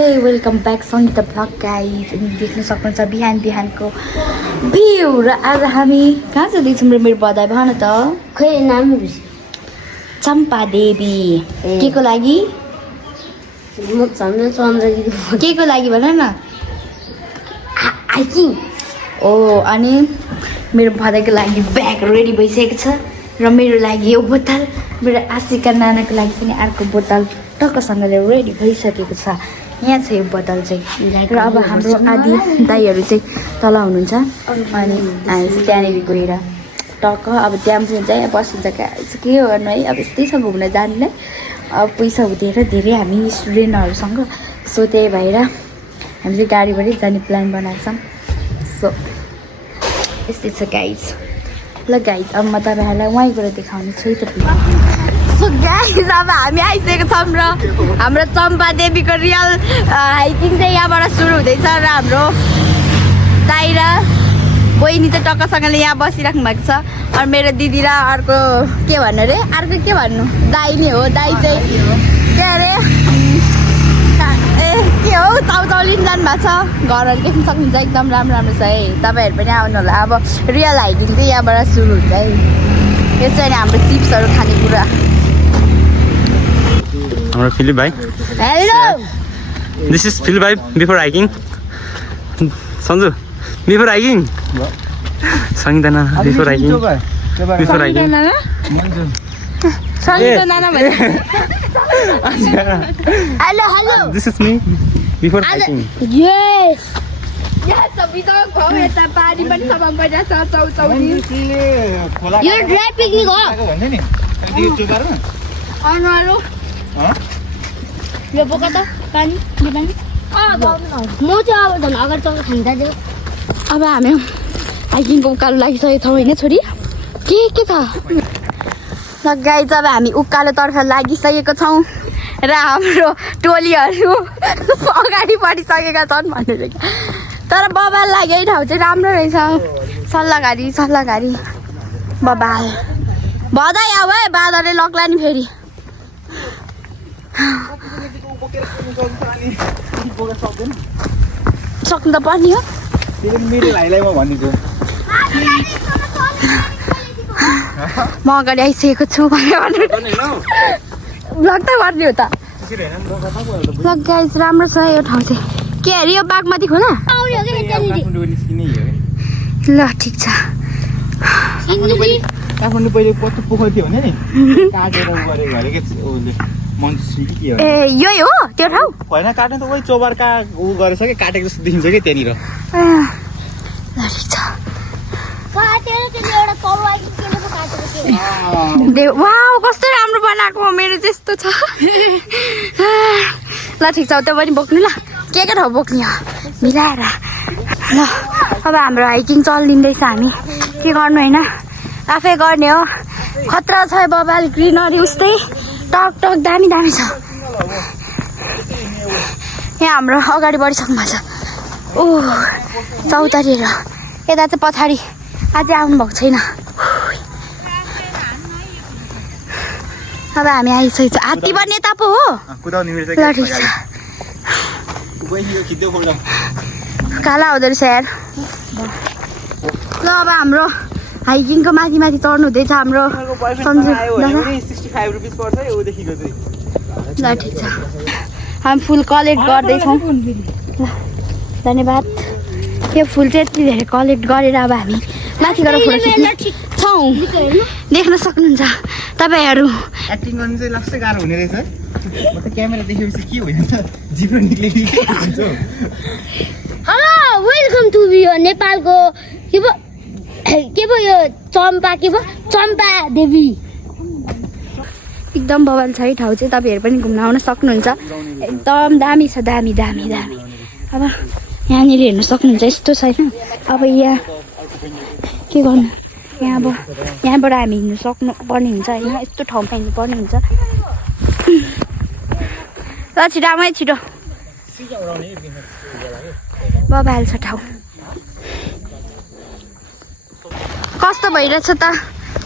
हे welcome back Sangeeta blog guys. अनि देख्न सक्नुहुन्छ बिहानको भ्यू। र आज हामी कहाँ जाँदैछौँ र मेरो बधाई भन त। खोइ नाम चम्पा देवी। के को लागि? के को लागि भन न। हाइकिङ। ओ अनि मेरो बधाईको लागि ब्याग रेडी भइसकेको छ र मेरो लागि यो बोतल, मेरो आशिका नानाको लागि पनि अर्को बोतल टक्कसँगले रेडी भइसकेको छ। यहाँ छ यो बोतल चाहिँ। र अब हाम्रो आदि दाईहरू चाहिँ तल हुनुहुन्छ अनि हामी चाहिँ त्यहाँनिर गएर टक्क अब त्यहाँ चाहिँ बसिन्छ। के गर्नु है, अब यस्तै छ घुम्न जानुलाई। अब पैसा हुँदैन धेरै हामी स्टुडेन्टहरूसँग, सो त्यही भएर हामी चाहिँ गाडीबाटै जाने प्लान बनाएको छौँ। सो यस्तै छ गाइज। ल गाइज अब म तपाईँहरूलाई वहीँ गएर देखाउने छु है त। सो गाइज अब हामी आइसकेको छौँ र हाम्रो चम्पा देवीको रियल हाइकिङ चाहिँ यहाँबाट सुरु हुँदैछ। र हाम्रो दाइ र बहिनी चाहिँ टक्कसँगले यहाँ बसिराख्नु भएको छ। अनि मेरो दिदी र अर्को के भन्नु अरे, अर्को के भन्नु, दाइ नै हो। दाइ चाहिँ के अरे के हो चाउचाउली पनि जानुभएको छ। घरहरू देख्न सक्नुहुन्छ एकदम राम्रो राम्रो छ है। तपाईँहरू पनि आउनु होला। अब रियल हाइकिङ चाहिँ यहाँबाट सुरु हुन्छ है। यो चाहिँ हाम्रो चिप्सहरू खाने कुरा। हाम्रो फिलिप भाइ। हेलो, दिस इज फिलिप भाइ before hiking. Sanju before hiking. Sangita नाना before hiking. Before hiking Sangita नाना भन्नु। Hello hello, this is me before hiking. Yes yes बिदाको घाउ यता पानी पनि समाम परिरहेछ चाउचाउली। यो ड्राई पिकनिक हो भन्दै नि यो चुबारमा अनुहारो यो बोका त पानी पानी म चाहिँ अब झन् अगाडि चल्न खान्छ। अब हामी हाइकिङको उकालो लागिसकेको छौँ होइन छोरी? के छ ल गाइज, अब हामी उकालोतर्फ लागिसकेको छौँ र हाम्रो टोलीहरू अगाडि बढिसकेका छन् भनेर। तर बबाल लाग्यो है, ठाउँ चाहिँ राम्रो रहेछ। सल्लाहकारी बबाल बधाई आऊ है, बादलले लग्ला नि फेरि। सक्नु त पर्ने हो। म अगाडि आइसकेको छु भनेर ब्लग त गर्ने हो त। ब्लग गाइज राम्रो छ यो ठाउँ चाहिँ। के अरे यो बागमती खोला? ल ठिक छ। काठमाडौँ पहिले कस्तो पोखरी थियो भने नि काटेर गरेको के ए यही हो त्यो ठाउँ? होइन काट्नु त वही चोबारका गरेछ कि काटेको जस्तो देखिन्छ कि त्यहाँनिर। ल ठिक छ। वाउ कस्तो राम्रो बनाएको, मेरो त्यस्तो छ। ल ठिक छ, त्यो पनि बोक्नु। ल के ठाउँ बोक्ने हो मिलाएर। ल अब हाम्रो हाइकिङ चलिँदैछ। हामी के गर्नु होइन, आफै गर्ने हो। खतरा छ बबाल, ग्रिनरी उस्तै टक टक दामी दामी छ। यहाँ हाम्रो अगाडि बढिसक्नु भएको छ। ओ चौतारीहरू यता चाहिँ पछाडि अझै आउनुभएको छैन। अब हामी आइसकेको छ। हात्ती बन्ने यता पो हो। ल ठिक छ। काला हुँदो रहेछ यार। ल अब हाम्रो हाइकिङको माथि माथि चढ्नु हुँदैछ हाम्रो सन्जु दादा। ल ठिक छ, हामी फुल कलेक्ट गर्दैछौँ। ल धन्यवाद। यो फुल चाहिँ यति धेरै कलेक्ट गरेर अब हामी माथि गएर फोटो खिच्छौँ। देख्न सक्नुहुन्छ तपाईँहरू। एक्टिङ गर्नु चाहिँ लास्टै गाह्रो हुने रहेछ। म त क्यामेरा देखेपछि के भयो त जिब्रो निक्लेको हुन्छ। हेलो वेलकम टु यो नेपालको के पो यो चम्पा चम्पा देवी। एकदम बवाल छ है ठाउँ चाहिँ। तपाईँहरू पनि घुम्न आउन सक्नुहुन्छ। एकदम दामी छ, दामी दामी दामी। अब यहाँनिर हेर्नु सक्नुहुन्छ यस्तो छैन। अब यहाँ के गर्नु, यहाँ अब यहाँबाट हामी हिँड्नु सक्नु पर्ने हुन्छ होइन, यस्तो ठाउँमा हिँड्नु पर्ने हुन्छ। ल छिटो आमै छिटो, बबाल छ ठाउँ। कस्तो भइरहेछ त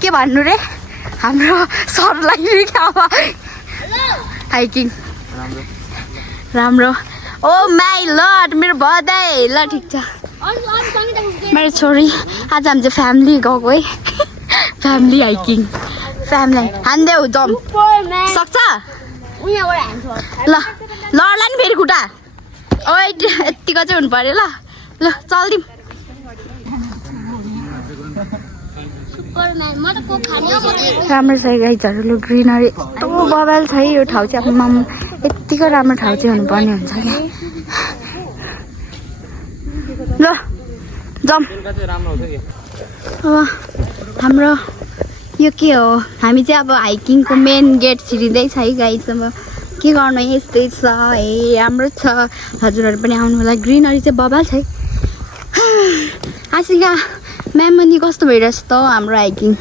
के भन्नु रे हाम्रो सरलाई। अब हाइकिङ राम्रो ओ माई लर्ड मेरो बधाई ल ठिक छ मेरो छोरी आज हामी चाहिँ फ्यामिली गएको है फ्यामिली हाइकिङ फ्यामिली हान्देऊ जम सक्छ ल लड्ला नि फेरि खुट्टा ओइ यत्तिको चाहिँ हुनु पर्यो ल ल चल्दिउँ राम्रो छ गाइजहरू लु ग्रिनरी यस्तो बबाल छ है यो ठाउँ चाहिँ आफ्नो माम यत्तिको राम्रो ठाउँ चाहिँ हुनुपर्ने हुन्छ क्या ल जाउँ अब हाम्रो यो के हो हामी चाहिँ अब हाइकिङको मेन गेट छिरिँदैछ है गाइज अब के गर्नु यस्तै छ है राम्रो छ हजुरहरू पनि आउनु होला ग्रिनरी चाहिँ बबाल छ है आसिका मेमोनी कस्तो भइरहेछ त हाम्रो हाइकिङ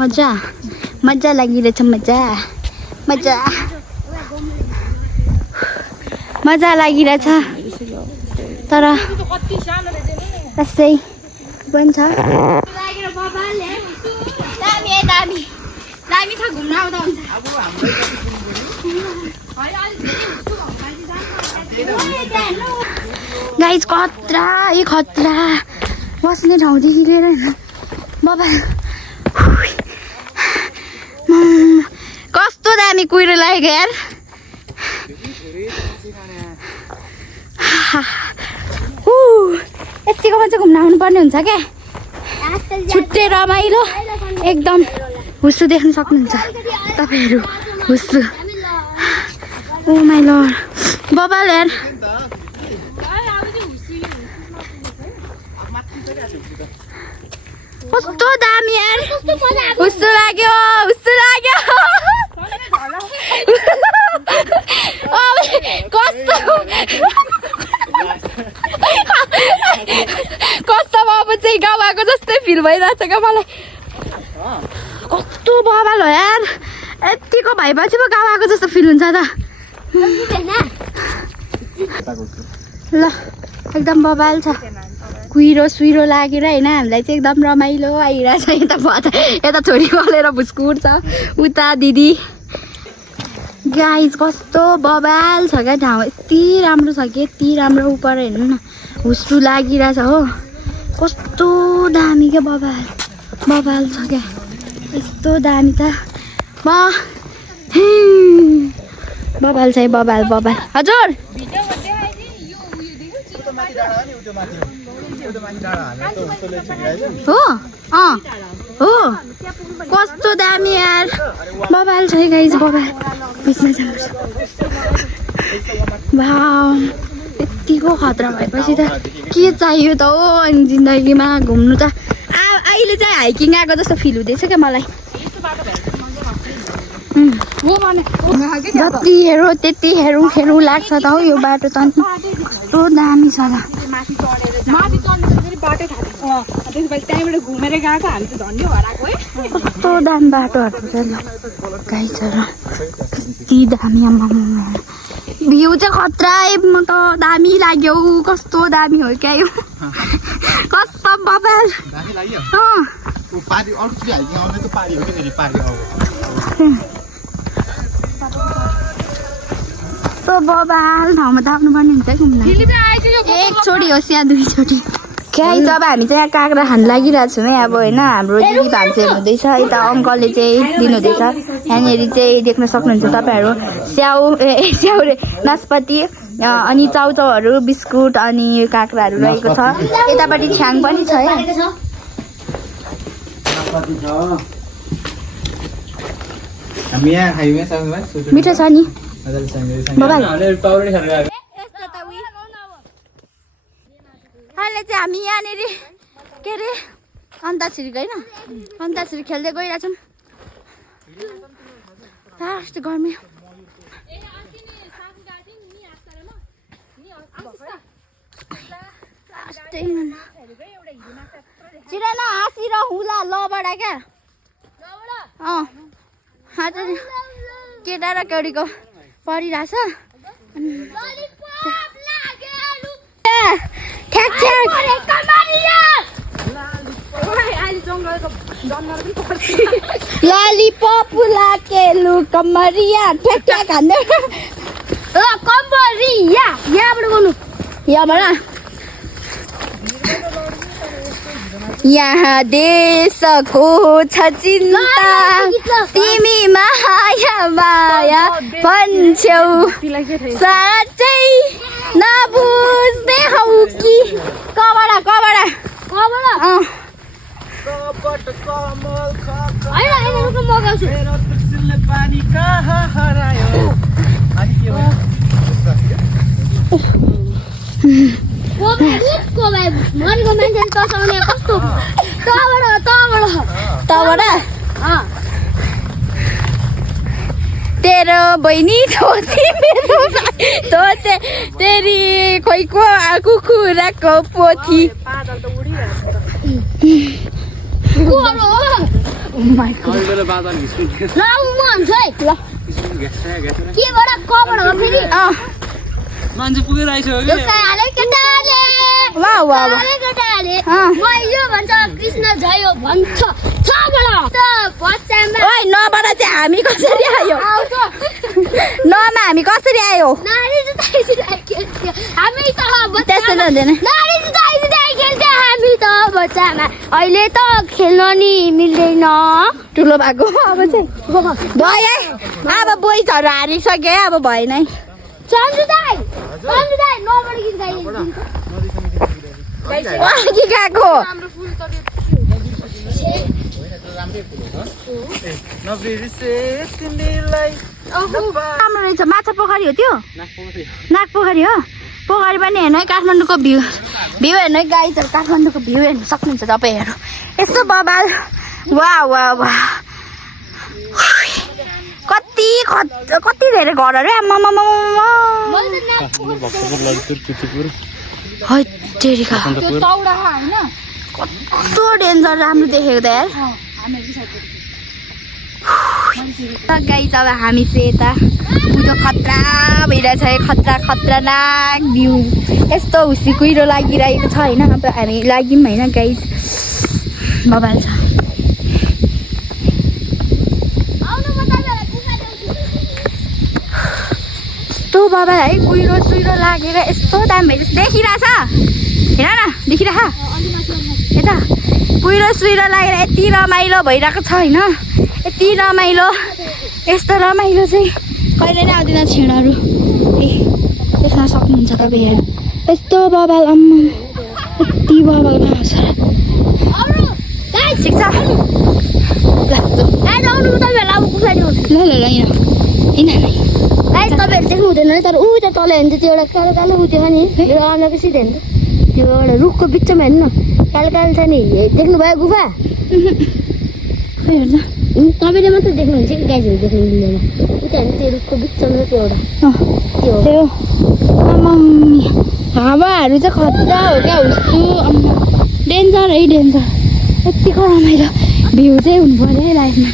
मजा मजा लागिरहेछ मजा मजा मजा लागिरहेछ तर त्यस्तै पनि छ दामी छ घुम्न आउँदा हुन्छ गाइज खतरा ए खतरा बस्ने ठाउँदेखि लिएर बाबा कस्तो दामी कुहिरो लागेको यार यत्तिकोमा चाहिँ घुम्न आउनु पर्ने हुन्छ क्या छुट्टै रमाइलो एकदम हुस्सु देख्न सक्नुहुन्छ तपाईँहरू हुस्सु ओ माइ लर्ड बबाल यार कस्तो दामी यार हुस्सु लाग्यो कस्तो कस्तो अब चाहिँ गाउँ आएको जस्तै फिल भइरहेछ क्या मलाई कस्तो बबाल हो यार यत्तिको भएपछि पो गाउँ आएको जस्तो फिल हुन्छ त ल एकदम बबाल छ कुहिरो सुइरो लागेर होइन हामीलाई चाहिँ एकदम रमाइलो आइरहेछ यता छोरी बोलेर भुस्कुर छ उता दिदी गाइज कस्तो बबाल छ क्या ठाउँ यति राम्रो छ कि यति राम्रो उपर हेर्नु न हुस्सु लागिरहेछ हो कस्तो दामी क्या बबाल बबाल छ क्या यस्तो दामी त बबाल छ है बबाल बबाल हजुर हो हो कस्तो दामी यार बबाल छ है गाइज बबाल बिचमा जानुपर्छ वाउ यत्तिको खतरा भएपछि त के चाहियो त हो अनि जिन्दगीमा घुम्नु त अहिले चाहिँ हाइकिङ आएको जस्तो फिल हुँदैछ क्या मलाई जति हेरौँ त्यति हेरौँ लाग्छ त हौ यो बाटो त कस्तो दामी छ त कस्तो दामी बाटोहरू छ गाइजहरू कति दामी आम्मामा भ्यू चाहिँ खतरा म त दामी लाग्यो कस्तो दामी हो क्या यो कस्तो बबाल कस्तो बबाल ठाउँमा त आउनुपर्ने हुन्छ घुम्न एक छोडी होस् या दुई छोडी क्या जब हामी चाहिँ यहाँ काँक्रा खान लागिरहेको छौँ है अब होइन हाम्रो दिदी भान्सेहरू हुँदैछ यता अङ्कलले चाहिँ दिनुहुँदैछ यहाँनिर चाहिँ देख्न सक्नुहुन्छ तपाईँहरू स्याउ रे नास्पाती अनि चाउचाउहरू बिस्कुट अनि काँक्राहरू रहेको छ यतापट्टि छ्याङ पनि छ है मिठो छ नि अहिले चाहिँ हामी यहाँनिर के अरे अन्ताक्षरी होइन अन्ताक्षरी खेल्दै गइरहेछौँ लास्ट गर्मी चिरा न हाँसिर हुला लबाट क्या हजुर केटा र केटीको परिरहेछ ललिपप लाके लु कमरिया ठ्याक ठ्याक हान्दै कम्बरी यहाँबाट यहाँ देशको छ चिन्ता तिमी माया माया भन्छौ साँच्चै नबुझ्ने हौ कि कबाट मनको मान्छे तसाउने कस्तो तबाट तेरो बहिनी छोती मेरो तोते तेरी खोइको कुखुराको पोथी मान्छे पुगेर आइसक्यो कृष्ण जयो भन्छ नबाट चाहिँ हामी कसरी आयो नमा हामी कसरी आयो त्यस्तो हुँदैन हामी त बच्चामा अहिले त खेल्न नि मिल्दैन ठुलो भएको अब चाहिँ भयो अब बोइजहरू हारिसक्यो अब भएन है सन्जु दाइ नबाट गीत गाइदिन्छ के गएको राम्रो रहेछ माछा पोखरी हो त्यो नाग पोखरी हो पोखरी पनि हेर्नु है काठमाडौँको भ्यू हेर्नु है गाइजहरू काठमाडौँको भ्यू हेर्नु सक्नुहुन्छ तपाईँहरू यस्तो बबाल वाह कति धेरै घरहरू कस्तो डेन्जर राम्रो देखेको त यार गाइज अब हामी चाहिँ यता उयो खतरा भइरहेछ खतरनाक भ्यू यस्तो हुसी कुहिरो लागिरहेको छ होइन अब हामी लाग्यौँ होइन गाइज बबाल छ यस्तो बाबा है कुहिरो सुइरो लागेर यस्तो दाम भइरहेछ देखिरहेछ हेर न देखिरह यता कुहिरो सुइरो लागेर यति रमाइलो भइरहेको छ होइन यति रमाइलो यस्तो रमाइलो चाहिँ कहिले नै आउँदैन छेडाहरू देख्न सक्नुहुन्छ तपाईँहरू यस्तो बबाल अम्मा यति बबाल आउँछ ठिक छ तपाईँहरू देख्नु हुँदैन तर ऊ त्यो तल हेर्नु त्यो एउटा कालो कालो ऊ त्यो नि एउटा अन्नको सिट हेर्नु त्यो एउटा रुखको बिचमा हेर्नु न कालो कालो छ नि देख्नु भयो गुफा तपाईँले मात्रै देख्नुहुन्छ कि गाइजहरू देख्नु मिल्दैन उता हेर्नु त्यो रुखको बिचमा त्यो एउटा त्यो हावाहरू चाहिँ खतरा हो क्या हुस्सु डेन्जर है डेन्जर यतिको रमाइलो भ्यू चाहिँ हुनु पऱ्यो है लाइफमा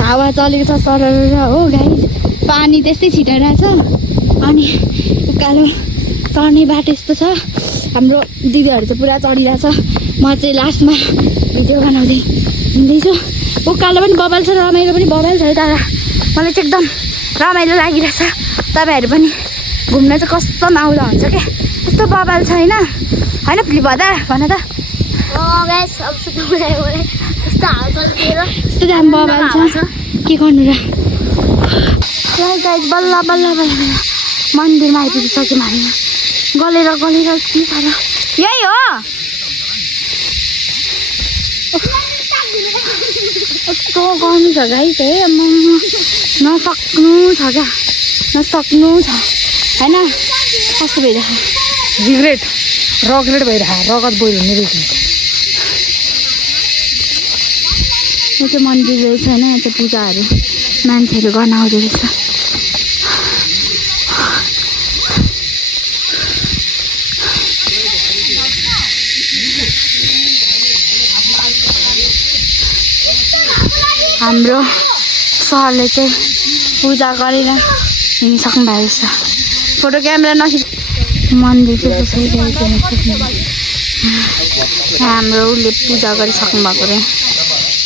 हावा चलेको छ सरर हो गाइज पानी त्यस्तै छिटाइरहेछ अनि उकालो चढ्ने बाटो यस्तो छ हाम्रो दिदीहरू चाहिँ पुरा चढिरहेछ म चाहिँ लास्टमा भिडियो बनाउँदै हिँड्दैछु उकालो पनि बबाल छ रमाइलो पनि बबाल छ तर मलाई चाहिँ एकदम रमाइलो लागिरहेछ तपाईँहरू पनि घुम्न चाहिँ कस्तो आउँदा हुन्छ क्या यस्तो बबाल छ होइन फिलिप भन त यस्तो दाम बबाल छ के गर्नु र बल्ल मन्दिरमा आइपुगिसक्यौँ हामी गलेर के छ र यही हो कस्तो गर्नु छ गाइस है नसक्नु छ क्या नसक्नु छ होइन कस्तो भइरहेको रगरेट भइरहेको रगत बोइल हुने रहेछ यो चाहिँ मन्दिर रहेछ होइन यहाँ चाहिँ पूजाहरू मान्छेहरू गर्न आउँदो रहेछ हाम्रो सरले चाहिँ पूजा गरेर हिँडिसक्नु भएको छ फोटो क्यामेरा नखिच मन्दिर चाहिँ हाम्रो उसले पूजा गरिसक्नु भएको रे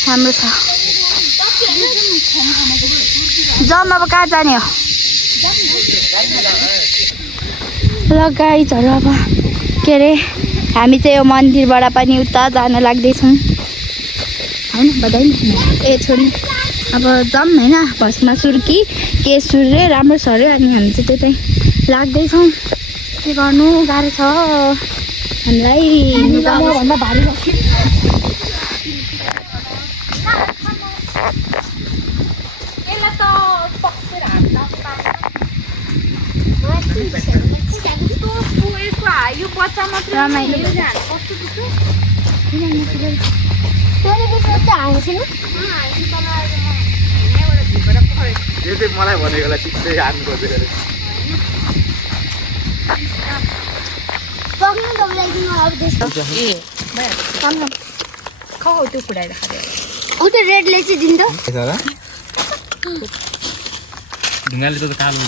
राम्रो छ जाउँ अब कहाँ जाने हो ल गाइजहरू अब के अरे हामी चाहिँ यो मन्दिरबाट पनि उता जान लाग्दैछौँ होइन बधाई ए छोरी अब जाऊँ होइन भस्मासुर कि के सुर रे राम्रो छ अरे अनि हामी चाहिँ त्यतै लाग्दैछौँ के गर्नु गाह्रो छ हामीलाई भन्दा भारी यो चाहिँ मलाई भनेकोलाई ठिकै हान्नु खोजेको त्यो पुऱ्याएर ऊ त्यो रेडले चाहिँ दिन्छ ढुङ्गाले त कालो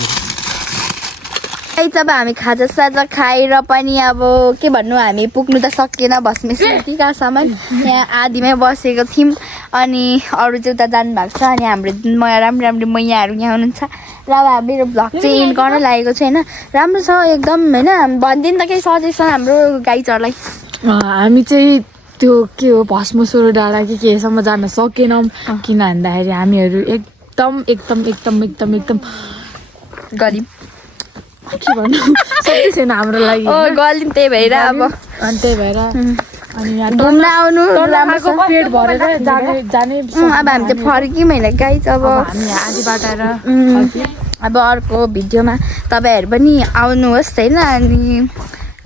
अब हामी खाजासाजा खाएर पनि अब के भन्नु हामी पुग्नु त सकेन भस्मेश्वर टिकासम्म यहाँ आधीमै बसेको थियौँ अनि अरू चाहिँ उता जानुभएको छ अनि हाम्रो राम्रो राम्रो मैयाहरू यहाँ हुनुहुन्छ र अब मेरो भ्लग चाहिँ इन्ड गर्न लागेको छ होइन राम्रो छ एकदम होइन भनिदिनु त केही सजेसन हाम्रो गाइजहरूलाई हामी चाहिँ त्यो के हो भस्मेश्वर डाँडा कि केसम्म जान सकेनौँ किन भन्दाखेरि हामीहरू एकदम एकदम एकदम एकदम एकदम गरिब के भन्नु सक्दै छैन हाम्रो लागि गलिम त्यही भएर अब अनि त्यही भएर अनि यहाँ घुम्न आउनु राम्रो छ पेट भरेर जाने अब हामी चाहिँ फर्क्यौँ होइन गाइज अब हामी यहाँ आधी बाटाएर अब अर्को भिडियोमा तपाईँहरू पनि आउनुहोस् होइन अनि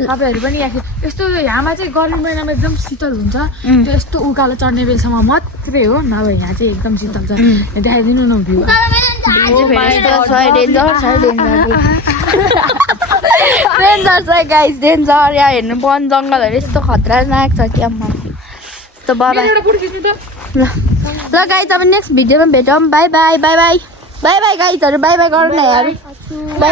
तपाईँहरू पनि यहाँ यस्तो यहाँमा चाहिँ गर्मी महिनामा एकदम शीतल हुन्छ त्यो यस्तो उकालो चढ्ने बेलसम्म मात्रै हो नभए यहाँ चाहिँ एकदम शीतल छ देखाइदिनु न भ्यू डेन्जर छ गाइस डेन्जर यहाँ हेर्नु वन जङ्गलहरू यस्तो खतरनाक छ क्या यस्तो बाबा ल ल गाइस अब नेक्स्ट भिडियोमा भेटौँ bye bye bye bye bye bye गाइसहरू बाई बाई गरौँ न यार बाई बाई